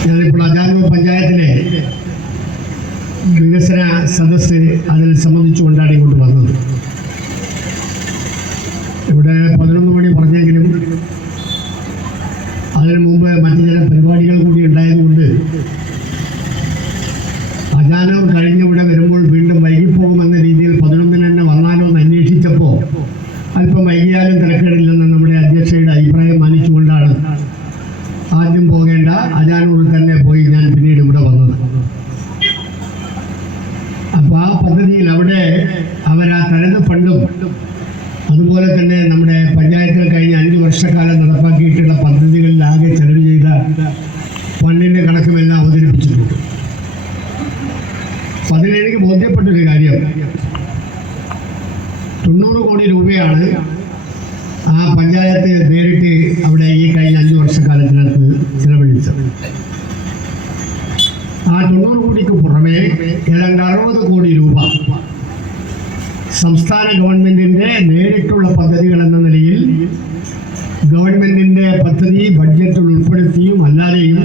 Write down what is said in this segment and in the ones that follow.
ഞാനിപ്പോൾ അജാനൂർ പഞ്ചായത്തിലെ വികസന സദസ്സ് അതിൽ സംബന്ധിച്ചുകൊണ്ടാണ് ഇങ്ങോട്ട് വന്നത്. ഇവിടെ പതിനൊന്ന് മണി പറഞ്ഞെങ്കിലും അതിനു മുമ്പ് മറ്റു ചില പരിപാടികൾ കൂടി ഉണ്ടായതുകൊണ്ട് അജാനൂർ കഴിഞ്ഞിവിടെ വരുമ്പോൾ വീണ്ടും വൈകിപ്പോകുമെന്ന രീതിയിൽ പതിനൊന്നിന് തന്നെ വന്നാലോ എന്ന് അന്വേഷിച്ചപ്പോൾ അല്പം വൈകിയാലും തിരക്കേടില്ലെന്ന് നമ്മുടെ അധ്യക്ഷയുടെ അഭിപ്രായം മാനിച്ചുകൊണ്ടാണ് ആദ്യം പോകേണ്ട അജാനൂരിൽ തന്നെ പോയി ഞാൻ പിന്നീട് ഇവിടെ വന്നത് അപ്പോൾ ആ പദ്ധതിയിൽ അവിടെ അവർ ആ തനത് ഫണ്ടും അതുപോലെ തന്നെ നമ്മുടെ പഞ്ചായത്തിൽ കഴിഞ്ഞ അഞ്ച് വർഷക്കാലം നടപ്പാക്കിയിട്ടുള്ള പദ്ധതികളിൽ ആകെ ചെലവ് ചെയ്ത ഫണ്ടിന്റെ കണക്കുമെല്ലാം അവതരിപ്പിച്ചിട്ടുണ്ട് അപ്പം അതിലെനിക്ക് ബോധ്യപ്പെട്ടൊരു കാര്യം തൊണ്ണൂറ് കോടി രൂപയാണ് ആ പഞ്ചായത്ത് നേരിട്ട് അവിടെ ഈ കഴിഞ്ഞ അഞ്ച് വർഷക്കാലത്തിനകത്ത് ചിലവഴിച്ചത് ആ തൊണ്ണൂറ് കോടിക്ക് പുറമെ ഏതാണ്ട് അറുപത് കോടി രൂപ സംസ്ഥാന ഗവൺമെന്റിന്റെ നേരിട്ടുള്ള പദ്ധതികൾ എന്ന നിലയിൽ ഗവൺമെന്റിന്റെ പദ്ധതി ബഡ്ജറ്റിൽ ഉൾപ്പെടുത്തിയും അല്ലാതെയും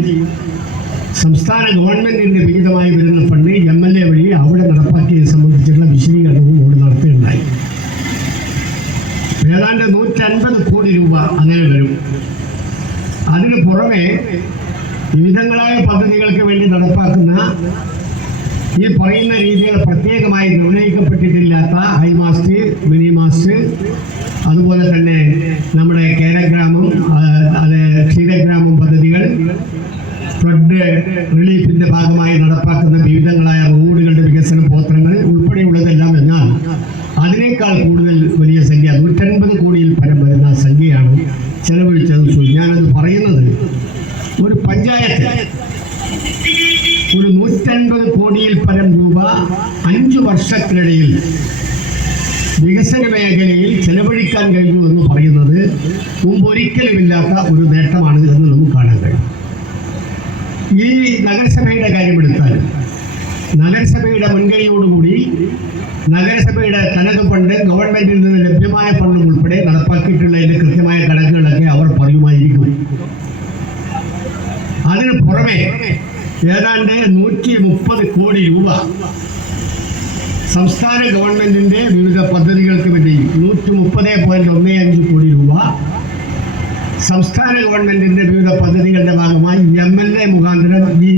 സംസ്ഥാന ഗവൺമെന്റിന്റെ വിഹിതമായി വരുന്ന ഫണ്ട് എം എൽ എ വഴി അവിടെ നടപ്പാക്കിയത് സംബന്ധിച്ചുള്ള വിശദീകരണവും ഇവിടെ നടത്തുകയുണ്ടായി ഏതാണ്ട് നൂറ്റൻപത് കോടി രൂപ അങ്ങനെ വരും അതിന് പുറമെ വിവിധങ്ങളായ പദ്ധതികൾക്ക് വേണ്ടി നടപ്പാക്കുന്ന ഈ പറയുന്ന രീതികൾ പ്രത്യേകമായി നിർണയിക്കപ്പെട്ടിട്ടില്ലാത്ത high mast mini mast mini mast അതുപോലെ തന്നെ നമ്മുടെ കേരഗ്രാമം അത് ക്ഷീരഗ്രാമം പദ്ധതികൾ ഫ്ലഡ് റിലീഫിന്റെ ഭാഗമായി നടപ്പാക്കുന്ന വിവിധങ്ങളായ റോഡുകളുടെ വികസന പോത്രങ്ങൾ ഉൾപ്പെടെയുള്ളതെല്ലാം എന്നാൽ അതിനേക്കാൾ കൂടുതൽ വലിയ സംഖ്യ നൂറ്റൻപത് കോടിയിൽ പരം വരുന്ന സംഖ്യയാണ് ചെലവഴിച്ചത് സു- ഞാനത് പറയുന്നത് ഒരു പഞ്ചായത്ത് നൂറ്റൻപത് കോടിയിൽ പരം രൂപ അഞ്ചു വർഷത്തിനിടയിൽ വികസന മേഖലയിൽ ചെലവഴിക്കാൻ കഴിഞ്ഞു എന്ന് പറയുന്നത് മുമ്പൊരിക്കലുമില്ലാത്ത ഒരു നേട്ടമാണ് എന്ന് നമുക്ക് കാണാൻ കഴിയും. ഈ നഗരസഭയുടെ കാര്യമെടുത്താൽ നഗരസഭയുടെ മുൻകൈയോടുകൂടി നഗരസഭയുടെ തനത് ഫണ്ട് ഗവൺമെന്റിൽ നിന്ന് ലഭ്യമായ ഫണ്ടും ഉൾപ്പെടെ നടപ്പാക്കിയിട്ടുള്ളതിന്റെ കൃത്യമായ കണക്കുകളൊക്കെ അവർ പറയുമായിരിക്കും. അതിന് പുറമെ ഏതാണ്ട് നൂറ്റി മുപ്പത് കോടി രൂപ സംസ്ഥാന ഗവൺമെന്റിന്റെ വിവിധ പദ്ധതികൾക്ക് വേണ്ടി നൂറ്റി മുപ്പത് പോയിന്റ് ഒന്ന് അഞ്ച് കോടി രൂപ സംസ്ഥാന ഗവൺമെന്റിന്റെ വിവിധ പദ്ധതികളുടെ ഭാഗമായി എം എൽ എ മുഖാന്തരം ഈ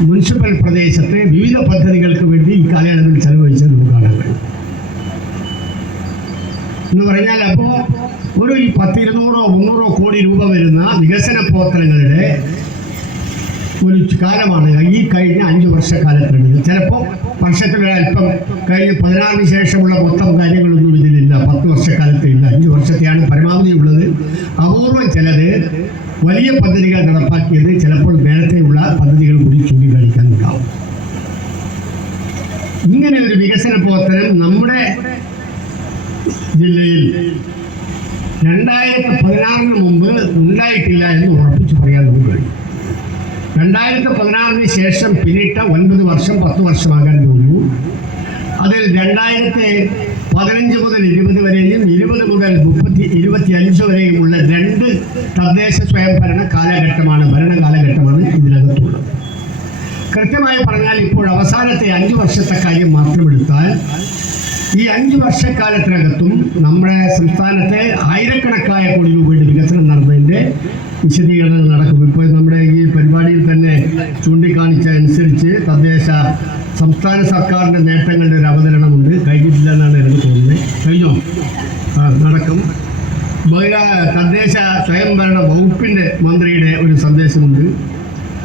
മുനിസിപ്പൽ പ്രദേശത്ത് വിവിധ പദ്ധതികൾക്ക് വേണ്ടി ഈ കാലയളവിൽ ചെലവഴിച്ചത് നമുക്ക് കാണാൻ കഴിയും എന്ന് പറഞ്ഞാൽ അപ്പോൾ ഒരു പത്തിരുന്നൂറോ മുന്നൂറോ കോടി രൂപ വരുന്ന വികസന പ്രവർത്തനങ്ങളുടെ ഒരു കാലമാണ്. ഈ കഴിഞ്ഞ അഞ്ച് വർഷക്കാലത്തിനിടയിൽ ചിലപ്പോൾ വർഷത്തിലൊരല്പം കഴിഞ്ഞ് പതിനാറിന് ശേഷമുള്ള മൊത്തം കാര്യങ്ങളൊന്നും ഇതിലില്ല. പത്ത് വർഷക്കാലത്ത് ഇല്ല. അഞ്ച് വർഷത്തെയാണ് പരമാവധി ഉള്ളത്. അപൂർവം ചിലത് വലിയ പദ്ധതികൾ നടപ്പാക്കിയത് ചിലപ്പോൾ നേരത്തെയുള്ള പദ്ധതികൾ കൂടി ചൂണ്ടിക്കാണിക്കാനുണ്ടാവും ഇങ്ങനെ ഒരു വികസന പ്രവർത്തനം നമ്മുടെ ജില്ലയിൽ രണ്ടായിരത്തി പതിനാറിന് മുമ്പ് ഉണ്ടായിട്ടില്ല എന്ന് ഉറപ്പിച്ചു പറയാൻ നമുക്ക് കഴിയും. രണ്ടായിരത്തി പതിനാറിന് ശേഷം പിന്നിട്ട ഒൻപത് വർഷം പത്ത് വർഷമാകാൻ പോകുന്നു. അതിൽ രണ്ടായിരത്തി പതിനഞ്ച് മുതൽ ഇരുപത് വരെയും ഇരുപത് മുതൽ മുപ്പത്തി ഇരുപത്തി അഞ്ച് വരെയുമുള്ള രണ്ട് തദ്ദേശ സ്വയംഭരണ കാലഘട്ടമാണ് ഭരണകാലഘട്ടമാണ് ഇതിനകത്തുള്ളത്. കൃത്യമായി പറഞ്ഞാൽ ഇപ്പോൾ അവസാനത്തെ അഞ്ച് വർഷത്തെ കാര്യം മാത്രം എടുത്താൽ ഈ അഞ്ച് വർഷക്കാലത്തിനകത്തും നമ്മുടെ സംസ്ഥാനത്തെ ആയിരക്കണക്കായ കോടി രൂപയുടെ വികസനം നടന്നതിന്റെ വിശദീകരണം നടക്കും. ഇപ്പോൾ നമ്മുടെ ഈ ചൂണ്ടിക്കാണിച്ച അനുസരിച്ച് തദ്ദേശ സംസ്ഥാന സർക്കാരിന്റെ നേട്ടങ്ങളുടെ ഒരു അവതരണമുണ്ട്. കഴിഞ്ഞിട്ടില്ല എന്നാണ് എനിക്ക് തോന്നുന്നത്. കഴിഞ്ഞോ? നടക്കും. തദ്ദേശ സ്വയംഭരണ വകുപ്പിന്റെ മന്ത്രിയുടെ ഒരു സന്ദേശമുണ്ട്.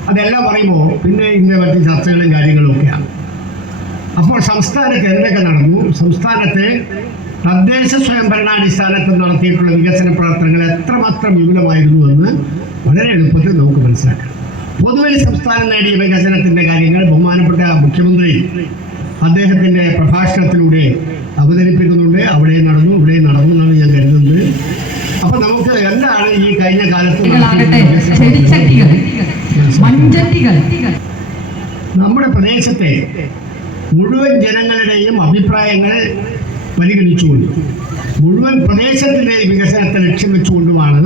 അതെല്ലാം പറയുമ്പോൾ പിന്നെ ഇതിന്റെ മറ്റ് ചർച്ചകളും കാര്യങ്ങളും ഒക്കെയാണ്. അപ്പോൾ സംസ്ഥാനത്ത് എന്തൊക്കെ നടന്നു? സംസ്ഥാനത്തെ തദ്ദേശ സ്വയംഭരണാടിസ്ഥാനത്തിൽ നടത്തിയിട്ടുള്ള വികസന പ്രവർത്തനങ്ങൾ എത്രമാത്രം വിപുലമായിരുന്നു എന്ന് വളരെ എളുപ്പത്തിൽ നമുക്ക് മനസ്സിലാക്കാം. പൊതുവെ സംസ്ഥാനം നേടിയ വികസനത്തിന്റെ കാര്യങ്ങൾ ബഹുമാനപ്പെട്ട മുഖ്യമന്ത്രി അദ്ദേഹത്തിന്റെ പ്രഭാഷണത്തിലൂടെ അവതരിപ്പിക്കുന്നുണ്ട്. അവിടെ നടന്നു ഇവിടെ നടന്നു എന്നാണ് ഞാൻ കരുതുന്നത്. അപ്പൊ നമുക്ക് എന്താണ് ഈ കഴിഞ്ഞ കാലത്ത് നമ്മുടെ പ്രദേശത്തെ മുഴുവൻ ജനങ്ങളുടെയും അഭിപ്രായങ്ങൾ പരിഗണിച്ചുകൊണ്ട് മുഴുവൻ പ്രദേശത്തിന്റെ വികസനത്തെ ലക്ഷ്യം വെച്ചുകൊണ്ടുമാണ്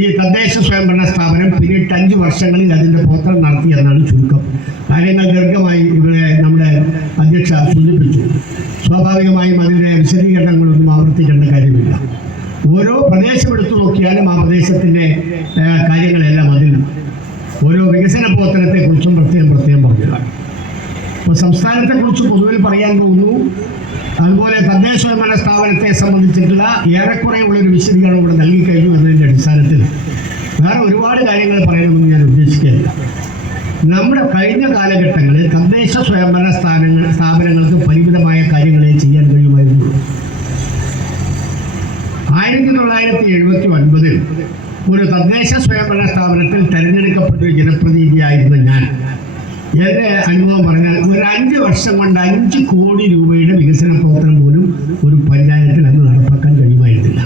ഈ തദ്ദേശ സ്വയംഭരണ സ്ഥാപനം പിന്നീട് അഞ്ച് വർഷങ്ങളിൽ അതിന്റെ പ്രവർത്തനം നടത്തിയെന്നാണ് ചുരുക്കം. കാര്യങ്ങൾ ദീർഘമായി ഇവിടെ നമ്മുടെ അധ്യക്ഷ സൂചിപ്പിച്ചു. സ്വാഭാവികമായും അതിന്റെ വിശദീകരണങ്ങളൊന്നും ആവർത്തിക്കേണ്ട കാര്യമില്ല. ഓരോ പ്രദേശം എടുത്തു നോക്കിയാലും ആ പ്രദേശത്തിന്റെ കാര്യങ്ങളെല്ലാം അതിൽ ഓരോ വികസന പ്രവർത്തനത്തെക്കുറിച്ചും പ്രത്യേകം പ്രത്യേകം പറഞ്ഞതാണ് ഇപ്പോൾ സംസ്ഥാനത്തെക്കുറിച്ച് പൊതുവിൽ പറയാൻ പോകുന്നു അതുപോലെ തദ്ദേശ സ്വയംഭരണ സ്ഥാപനത്തെ സംബന്ധിച്ചിട്ടുള്ള ഏറെക്കുറെ ഉള്ളൊരു വിശദീകരണം ഇവിടെ നൽകി കഴിഞ്ഞു എന്നതിന്റെ അടിസ്ഥാനത്തിൽ വേറെ ഒരുപാട് കാര്യങ്ങൾ പറയണമെന്ന് ഞാൻ ഉദ്ദേശിക്കുകയില്ല നമ്മുടെ കഴിഞ്ഞ കാലഘട്ടങ്ങളിൽ തദ്ദേശ സ്വയംഭരണ സ്ഥാനങ്ങൾ സ്ഥാപനങ്ങൾക്ക് പരിമിതമായ കാര്യങ്ങളെ ചെയ്യാൻ കഴിയുമായിരുന്നു ആയിരത്തി തൊള്ളായിരത്തി എഴുപത്തി ഒൻപതിൽ ഒരു തദ്ദേശ സ്വയംഭരണ സ്ഥാപനത്തിൽ തെരഞ്ഞെടുക്കപ്പെട്ട ഒരു ജനപ്രതിനിധിയായിരുന്ന ഞാൻ. എന്റെ അനുഭവം പറഞ്ഞാൽ ഒരു അഞ്ച് വർഷം കൊണ്ട് അഞ്ച് കോടി രൂപയുടെ വികസന പ്രവർത്തനം പോലും ഒരു പഞ്ചായത്തിൽ അന്ന് നടപ്പാക്കാൻ കഴിയുമായിരുന്നില്ല.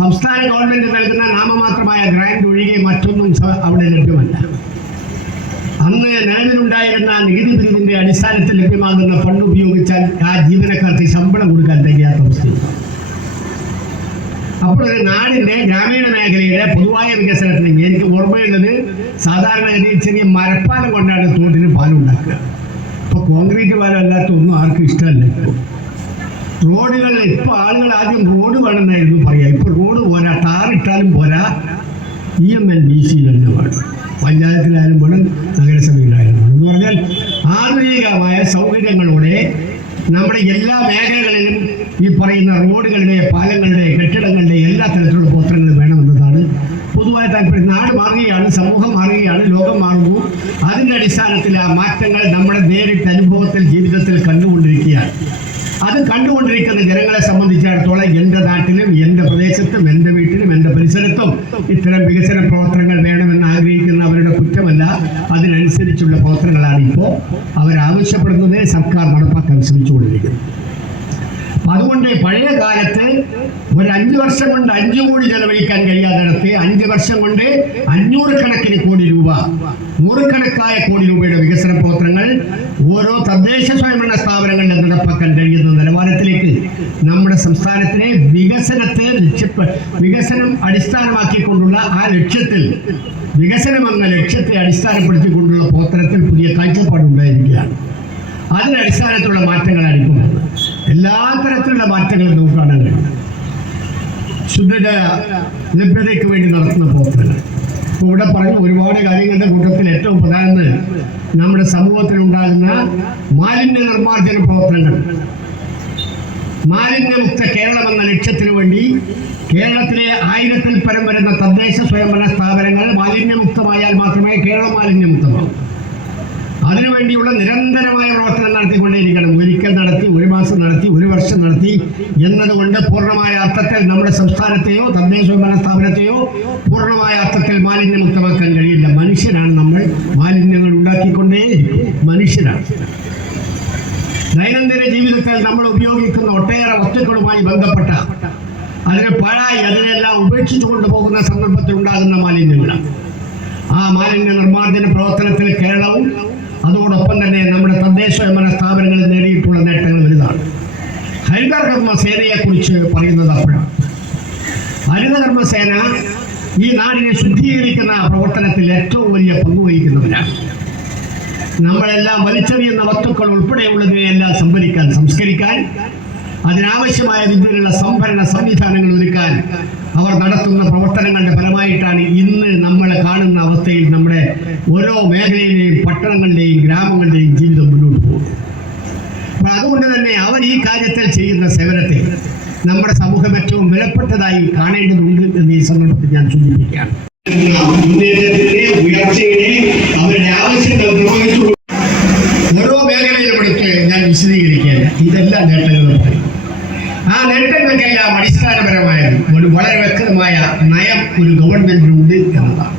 സംസ്ഥാന ഗവൺമെന്റ് നൽകുന്ന നാമമാത്രമായ ഗ്രാൻഡ് ഒഴികെ മറ്റൊന്നും അവിടെ ലഭ്യമല്ല. അന്ന് നിലവിലുണ്ടായിരുന്ന നികുതി പിരിവിന്റെ അടിസ്ഥാനത്തിൽ ലഭ്യമാകുന്ന ഫണ്ട് ഉപയോഗിച്ചാൽ ആ ജീവനക്കാർക്ക് ശമ്പളം കൊടുക്കാൻ കഴിയാത്ത അവസ്ഥയാണ് അപ്പോൾ ഒരു നാടിന്റെ ഗ്രാമീണ മേഖലയുടെ പൊതുവായ വികസനത്തിന് എനിക്ക് ഓർമ്മയുള്ളത് സാധാരണഗതിയിൽ ചെറിയ മരപ്പാലം കൊണ്ടാണ് തോട്ടിന് പാലുണ്ടാക്കുക. ഇപ്പൊ കോൺക്രീറ്റ് പാലം അല്ലാത്ത ഒന്നും ആർക്കും ഇഷ്ടമല്ല ഇപ്പോൾ റോഡുകൾ ഇപ്പൊ ആളുകൾ ആദ്യം റോഡ് വേണമെന്നായിരുന്നു പറയാ ഇപ്പൊ റോഡ് പോരാ ടാറിട്ടാലും പോരാ. E M L B C തന്നെ വേണം. പഞ്ചായത്തിലായാലും വേണം നഗരസഭയിലായാലും വേണം. എന്ന് പറഞ്ഞാൽ ആധുനികമായ സൗകര്യങ്ങളോടെ നമ്മുടെ എല്ലാ മേഖലകളിലും ഈ പറയുന്ന റോഡുകളുടെ പാലങ്ങളുടെ കെട്ടിടങ്ങളുടെ എല്ലാ തരത്തിലുള്ള പ്രവർത്തനങ്ങളും വേണമെന്നതാണ്. പൊതുവായ താല്പര്യം നാട് മാറുകയാണ് സമൂഹം മാറുകയാണ് ലോകം മാറുന്നു. അതിന്റെ അടിസ്ഥാനത്തിൽ ആ മാറ്റങ്ങൾ നമ്മുടെ നേരിട്ട് അനുഭവത്തിൽ ജീവിതത്തിൽ കണ്ടുകൊണ്ടിരിക്കുകയാണ്. അത് കണ്ടുകൊണ്ടിരിക്കുന്ന ജനങ്ങളെ സംബന്ധിച്ചിടത്തോളം എന്റെ നാട്ടിലും എന്റെ പ്രദേശത്തും എന്റെ വീട്ടിലും എന്റെ പരിസരത്തും ഇത്തരം വികസന പ്രവർത്തനങ്ങൾ വേണമെന്ന് ആഗ്രഹിക്കുന്ന. അതിനനുസരിച്ചുള്ള പ്രവർത്തനങ്ങളാണ് ഇപ്പോൾ അവരാവശ്യപ്പെടുന്നത് സർക്കാർ നടപ്പാക്കാൻ ശ്രമിച്ചുകൊണ്ടിരിക്കുന്നത് അപ്പം അതുകൊണ്ട് പഴയ കാലത്ത് ഒരു അഞ്ച് വർഷം കൊണ്ട് അഞ്ച് കോടി ചെലവഴിക്കാൻ കഴിയാത്തിടത്ത് അഞ്ച് വർഷം കൊണ്ട് അഞ്ഞൂറ് കണക്കിന് കോടി രൂപ നൂറുകണക്കായ കോടി രൂപയുടെ വികസന പ്രവർത്തനങ്ങൾ ഓരോ തദ്ദേശ സ്വയംഭരണ സ്ഥാപനങ്ങളുടെ നടപ്പാക്കാൻ കഴിയുന്ന നിലവാരത്തിലേക്ക്. നമ്മുടെ സംസ്ഥാനത്തിനെ വികസനത്തെ വികസനം അടിസ്ഥാനമാക്കിക്കൊണ്ടുള്ള ആ ലക്ഷ്യത്തിൽ വികസനം എന്ന ലക്ഷ്യത്തെ അടിസ്ഥാനപ്പെടുത്തിക്കൊണ്ടുള്ള പ്രവർത്തനത്തിൽ പുതിയ കാഴ്ചപ്പാടുണ്ടായിരിക്കുകയാണ്. അതിന് അടിസ്ഥാനത്തിലുള്ള മാറ്റങ്ങളാണ് ഇപ്പോൾ എല്ലാ തരത്തിലുള്ള മാറ്റങ്ങളും നമുക്ക് കാണാൻ കഴിയും. ശുദ്ധജല ലഭ്യതയ്ക്ക് വേണ്ടി നടത്തുന്ന പ്രവർത്തനങ്ങൾ. ഇവിടെ പറഞ്ഞു ഒരുപാട് കാര്യങ്ങളുടെ കൂട്ടത്തിൽ ഏറ്റവും പ്രധാനം നമ്മുടെ സമൂഹത്തിൽ ഉണ്ടാകുന്ന മാലിന്യ നിർമ്മാർജന പ്രവർത്തനങ്ങൾ. മാലിന്യമുക്ത കേരളം എന്ന ലക്ഷ്യത്തിന് വേണ്ടി കേരളത്തിലെ ആയിരത്തിൽ പരം വരുന്ന തദ്ദേശ സ്വയംഭരണ സ്ഥാപനങ്ങൾ മാലിന്യമുക്തമായാൽ മാത്രമേ കേരളം മാലിന്യമുക്തമാകൂ. അതിനുവേണ്ടിയുള്ള നിരന്തരമായ പ്രവർത്തനം നടത്തിക്കൊണ്ടേയിരിക്കണം. ഒരിക്കൽ നടത്തി ഒരു മാസം നടത്തി ഒരു വർഷം നടത്തി എന്നതുകൊണ്ട് പൂർണമായ അർത്ഥത്തിൽ നമ്മുടെ സംസ്ഥാനത്തെയോ തദ്ദേശ ഭരണ സ്ഥാപനത്തെയോ പൂർണമായ അർത്ഥത്തിൽ മാലിന്യമുക്തമാക്കാൻ കഴിയില്ല. മനുഷ്യനാണ് നമ്മൾ. മാലിന്യങ്ങൾ ഉണ്ടാക്കിക്കൊണ്ടേ മനുഷ്യരാണ്. ദൈനംദിന ജീവിതത്തിൽ നമ്മൾ ഉപയോഗിക്കുന്ന ഒട്ടേറെ വസ്തുക്കളുമായി ബന്ധപ്പെട്ട അതിനെ പാഴായി അതിനെല്ലാം ഉപേക്ഷിച്ചു കൊണ്ടുപോകുന്ന സന്ദർഭത്തിൽ ഉണ്ടാകുന്ന മാലിന്യങ്ങളാണ്. ആ മാലിന്യ നിർമ്മാർജന പ്രവർത്തനത്തിൽ കേരളവും അതോടൊപ്പം തന്നെ നമ്മുടെ തദ്ദേശ സ്വയംഭരണ സ്ഥാപനങ്ങളിൽ നേടിയിട്ടുള്ള നേട്ടങ്ങൾ വലുതാണ്. ഹരിതകർമ്മ സേനയെ കുറിച്ച് പറയുന്നത് അപ്പോഴാണ്. ഹരിതകർമ്മ സേന ഈ നാടിനെ ശുദ്ധീകരിക്കുന്ന പ്രവർത്തനത്തിൽ ഏറ്റവും വലിയ പങ്കുവഹിക്കുന്നവരാണ് നമ്മളെല്ലാം വലിച്ചെറിയുന്ന വസ്തുക്കൾ ഉൾപ്പെടെയുള്ളതിനെയെല്ലാം സംഭരിക്കാൻ സംസ്കരിക്കാൻ അതിനാവശ്യമായ രീതിയിലുള്ള സംഭരണ സംവിധാനങ്ങൾ ഒരുക്കാൻ അവർ നടത്തുന്ന പ്രവർത്തനങ്ങളുടെ ഫലമായിട്ടാണ് ഇന്ന് നമ്മൾ കാണുന്ന അവസ്ഥയിൽ നമ്മുടെ ഓരോ മേഖലയിലെയും പട്ടണങ്ങളുടെയും ഗ്രാമങ്ങളുടെയും ജീവിതം മുന്നോട്ട് പോകുന്നത്. അപ്പൊ അതുകൊണ്ട് തന്നെ അവർ ഈ കാര്യത്തിൽ ചെയ്യുന്ന സേവനത്തെ നമ്മുടെ സമൂഹം ഏറ്റവും വിലപ്പെട്ടതായി കാണേണ്ടതുണ്ട് എന്ന് ഈ സന്ദർഭത്തിൽ ഞാൻ സൂചിപ്പിക്കുകയാണ്. മുന്നേറ്റത്തിന്റെ ഉയർച്ചയുടെ അവരുടെ ആവശ്യങ്ങൾ നിർവഹിച്ചു ഓരോ മേഖലയിലും എടുത്ത് ഞാൻ വിശദീകരിക്കുകയാണ്. ഇതെല്ലാം നേട്ടങ്ങളും ആ നേട്ടങ്ങൾക്കെല്ലാം അടിസ്ഥാനപരമായത് ഒരു വളരെ വ്യക്തമായ നയം ഒരു ഗവൺമെന്റിനുണ്ട് എന്നതാണ്.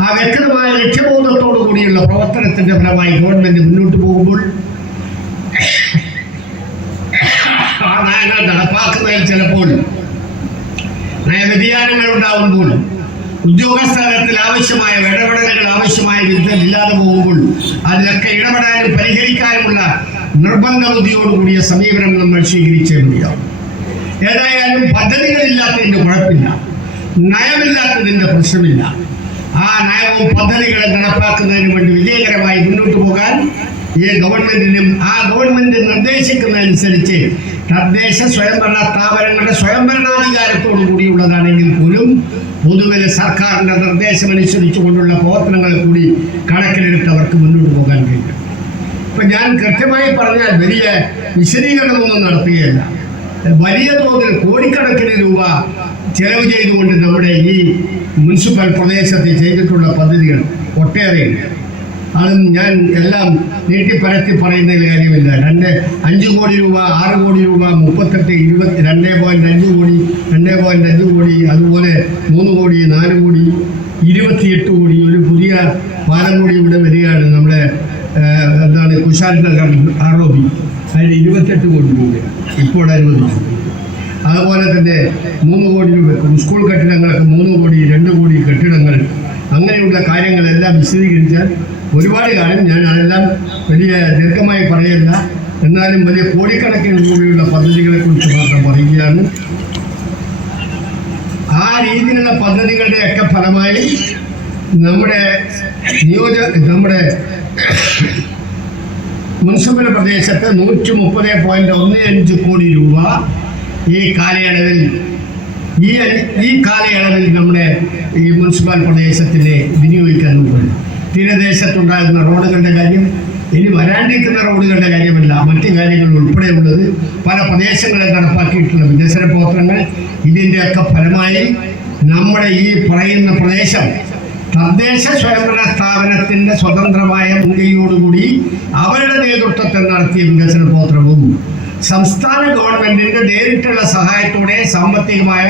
ആ വ്യക്തമായ ലക്ഷ്യബോധത്തോടു കൂടിയുള്ള പ്രവർത്തനത്തിന്റെ ഫലമായി ഗവൺമെന്റ് മുന്നോട്ട് പോകുമ്പോൾ ആ നയങ്ങൾ നടപ്പാക്കുന്നതിൽ ചിലപ്പോൾ നയവ്യതിയാനങ്ങൾ ഉണ്ടാകുമ്പോൾ ഉദ്യോഗസ്ഥാനത്തിൽ ആവശ്യമായ ഇടപെടലുകൾ ആവശ്യമായ ഇല്ലാതെ പോകുമ്പോൾ അതിലൊക്കെ ഇടപെടാനും പരിഹരിക്കാനുമുള്ള നിർബന്ധ ബുദ്ധിയോടുകൂടിയ സമീപനം നമ്മൾ സ്വീകരിച്ചേ മതിയാവും ഏതായാലും പദ്ധതികളില്ലാത്തതിന്റെ കുഴപ്പമില്ല. നയമില്ലാത്തതിന്റെ പ്രശ്നമില്ല. ആ നയവും പദ്ധതികളെ നടപ്പാക്കുന്നതിന് വേണ്ടി വിജയകരമായി മുന്നോട്ട് പോകാൻ ഈ ഗവൺമെന്റിനും ആ ഗവൺമെന്റ് നിർദ്ദേശിക്കുന്നതനുസരിച്ച് തദ്ദേശ സ്വയംഭരണ സ്ഥാപനങ്ങളുടെ സ്വയംഭരണാധികാരത്തോടു കൂടിയുള്ളതാണെങ്കിൽ പോലും പൊതുവിൽ സർക്കാരിന്റെ നിർദ്ദേശം അനുസരിച്ചുകൊണ്ടുള്ള പ്രവർത്തനങ്ങൾ കൂടി കണക്കിലെടുത്ത് അവർക്ക് മുന്നോട്ട് പോകാൻ കഴിയും. ഇപ്പൊ ഞാൻ കൃത്യമായി പറഞ്ഞാൽ വലിയ വിശദീകരണമൊന്നും നടത്തുകയല്ല. വലിയ തോതിൽ കോടിക്കണക്കിന് രൂപ ചെലവ് ചെയ്തുകൊണ്ട് നമ്മുടെ ഈ മുനിസിപ്പൽ പ്രദേശത്ത് ചെയ്തിട്ടുള്ള പദ്ധതികൾ ഒട്ടേറെയുണ്ട്. അതും ഞാൻ എല്ലാം നീട്ടി നീട്ടിപ്പരത്തി പറയുന്നതിൽ കാര്യമില്ല. രണ്ട് അഞ്ച് കോടി രൂപ ആറ് കോടി രൂപ മുപ്പത്തെട്ട് ഇരുപത്തി രണ്ട് പോയിന്റ് അഞ്ച് കോടി രണ്ട് പോയിന്റ് അഞ്ച് കോടി അതുപോലെ മൂന്ന് കോടി നാല് കോടി ഇരുപത്തിയെട്ട് കോടി ഒരു പുതിയ പാലം കൂടി ഇവിടെ വരികയാണ് നമ്മുടെ എന്താണ് Kushal Nagar R O B. അതിന് ഇരുപത്തെട്ട് കോടി രൂപയാണ് ഇപ്പോൾ അനുവദിച്ചു അതുപോലെ തന്നെ മൂന്ന് കോടി രൂപ സ്കൂൾ കെട്ടിടങ്ങളൊക്കെ മൂന്ന് കോടി രണ്ട് കോടി കെട്ടിടങ്ങൾ അങ്ങനെയുള്ള കാര്യങ്ങളെല്ലാം വിശദീകരിച്ചാൽ ഒരുപാട് കാലം ഞാൻ അതെല്ലാം വലിയ ദീർഘമായി പറയല്ല. എന്നാലും വലിയ കോടിക്കണക്കിന് രൂപയുള്ള പദ്ധതികളെ കുറിച്ച് മാത്രം പറയുകയാണ്. ആ രീതിയിലുള്ള പദ്ധതികളുടെയൊക്കെ ഫലമായി നമ്മുടെ നിയോജ നമ്മുടെ മുനിസിപ്പൽ പ്രദേശത്ത് നൂറ്റി മുപ്പത് പോയിന്റ് ഒന്ന് അഞ്ച് കോടി രൂപ ഈ കാലയളവിൽ ഈ ഈ കാലയളവിൽ നമ്മുടെ ഈ മുനിസിപ്പൽ പ്രദേശത്തിന് വിനിയോഗിക്കാൻ പോകുന്നു തീരദേശത്തുണ്ടാകുന്ന റോഡുകളുടെ കാര്യം ഇനി വരാണ്ടിരിക്കുന്ന റോഡുകളുടെ കാര്യമല്ല മറ്റു കാര്യങ്ങൾ ഉൾപ്പെടെയുള്ളത് പല പ്രദേശങ്ങളിൽ നടപ്പാക്കിയിട്ടുള്ള വികസന പ്രവർത്തനങ്ങൾ ഇതിന്റെയൊക്കെ ഫലമായി നമ്മുടെ ഈ പറയുന്ന പ്രദേശം തദ്ദേശ സ്വയംഭരണ സ്ഥാപനത്തിന്റെ സ്വതന്ത്രമായ മുൻകൈയോടുകൂടി അവരുടെ നേതൃത്വത്തിൽ നടത്തിയ വികസന പ്രവർത്തനവും സംസ്ഥാന ഗവൺമെന്റിന്റെ നേരിട്ടുള്ള സഹായത്തോടെ സാമ്പത്തികമായ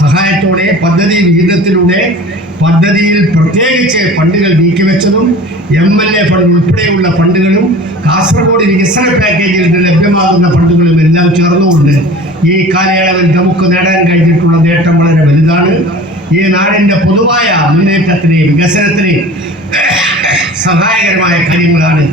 സഹായത്തോടെ പദ്ധതി വിഹിതത്തിലൂടെ പദ്ധതിയിൽ പ്രത്യേകിച്ച് ഫണ്ടുകൾ നീക്കിവെച്ചതും എം എൽ എ ഫണ്ട് ഉൾപ്പെടെയുള്ള ഫണ്ടുകളും കാസർഗോഡ് വികസന പാക്കേജിൽ നിന്ന് ലഭ്യമാകുന്ന ഫണ്ടുകളും എല്ലാം ചേർന്നുകൊണ്ട് ഈ കാലയളവിൽ നമുക്ക് നേടാൻ കഴിഞ്ഞിട്ടുള്ള നേട്ടം വളരെ വലുതാണ്. ഈ നാടിന്റെ പൊതുവായ മുന്നേറ്റത്തിന് വികസനത്തിന് സഹായകരമായ കാര്യങ്ങളാണ്